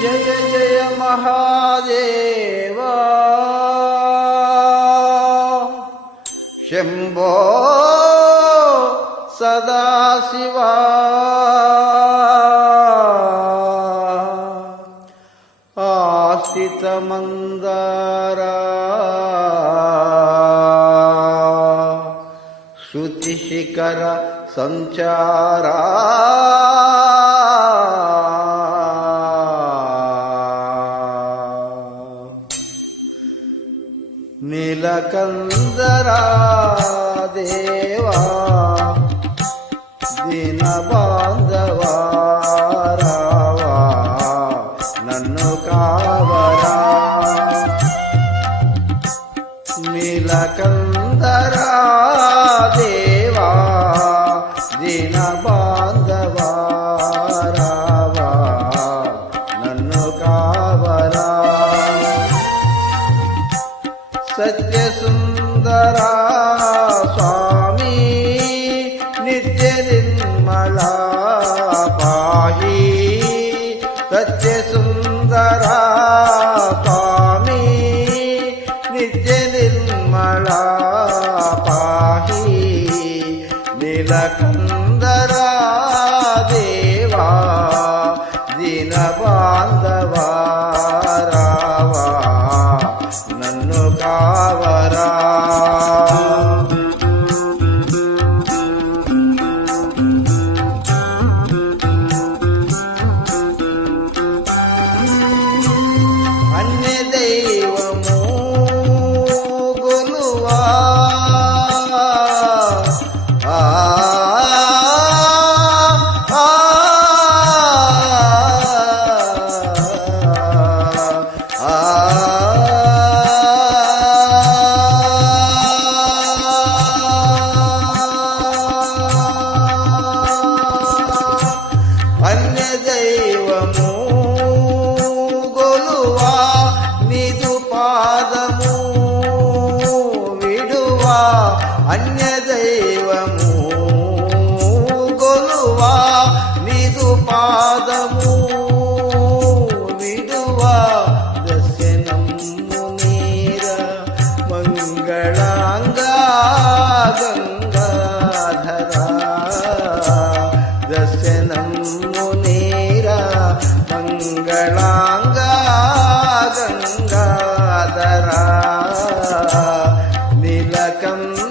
जय जय महादेव। शम्भो सदाशिवा। आस्थितमन्दारा श्रुतिशिखर सञ्चारा నీలకందరా దేవా దీన బాంధవ సత్యసుందరా స్వామి నిత్య నిర్మలా పాహి సత్యసుందరా స్వామి నిత్య నిర్మలా పాహి నీలకందరా దేవా దైవము గొలువా నిజు పాదము విడువా అన్య దైవము గొలువా నిజు పాదము విడువా దర్శనము నీర మంగళాంగా మంగళాంగా గంగాధరా నీలకందరా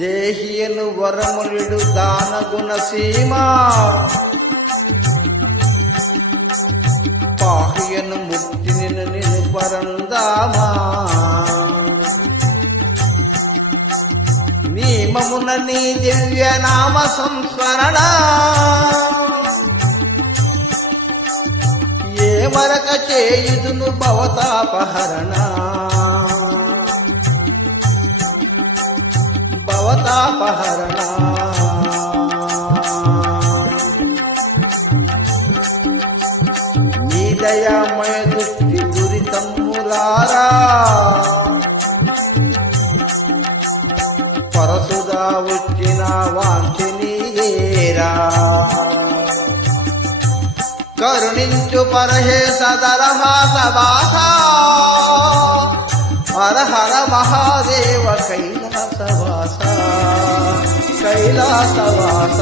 దేహియను వరములుడు దాన గుణ సీమా. పాహియను ముక్తిని నిన్ను పరందామా. నియమమున నీ దివ్య నామ సంస్మరణ. ఏ మరక చేయుదును భవతాపహరణ. భవతాపహరణ నీ దయామయ దృష్టి దురితమ్ములారా పరసుగా వచ్చిన వాంఛనీయేరా. కరుణించు పరహే సదరహాస బాస హర హర మహాదేవ కైలాసవా కైలాసవాస.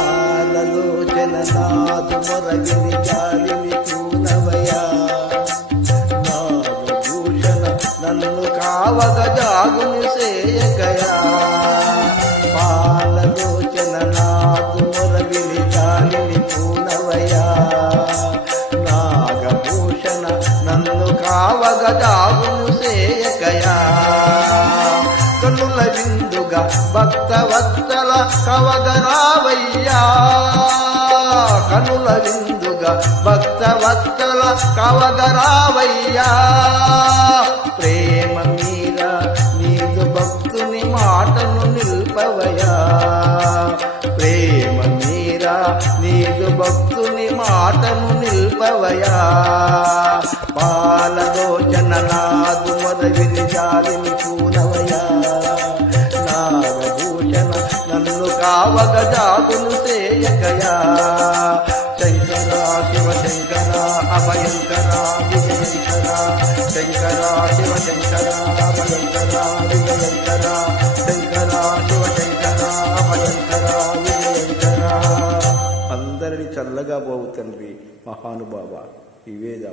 పాలలోచన నాదు మొరగిని జాలి కనుల విందుగా భక్త భక్తవత్సల కవగరావయ్యా కనుల విందుగా భక్త భక్తవత్సల కవగరావయ్యా నీకు భక్తుని మాటను నిల్పవయా. పాలలోచన నాదు మొదవిని జాలిని పూనవయా నాగభూషణ నన్ను కావగ జాగును సేయకయా శంకరా శివ శంకర అభయంకర విజయంకర. శంకరా శివ శంకర అభయంకర విజయంకర. శంకరా శివ శంకర అభయంకర విజయంకరా. అందరిని చల్లగా పోవు తండ్రి మహానుభావ. ఇవేద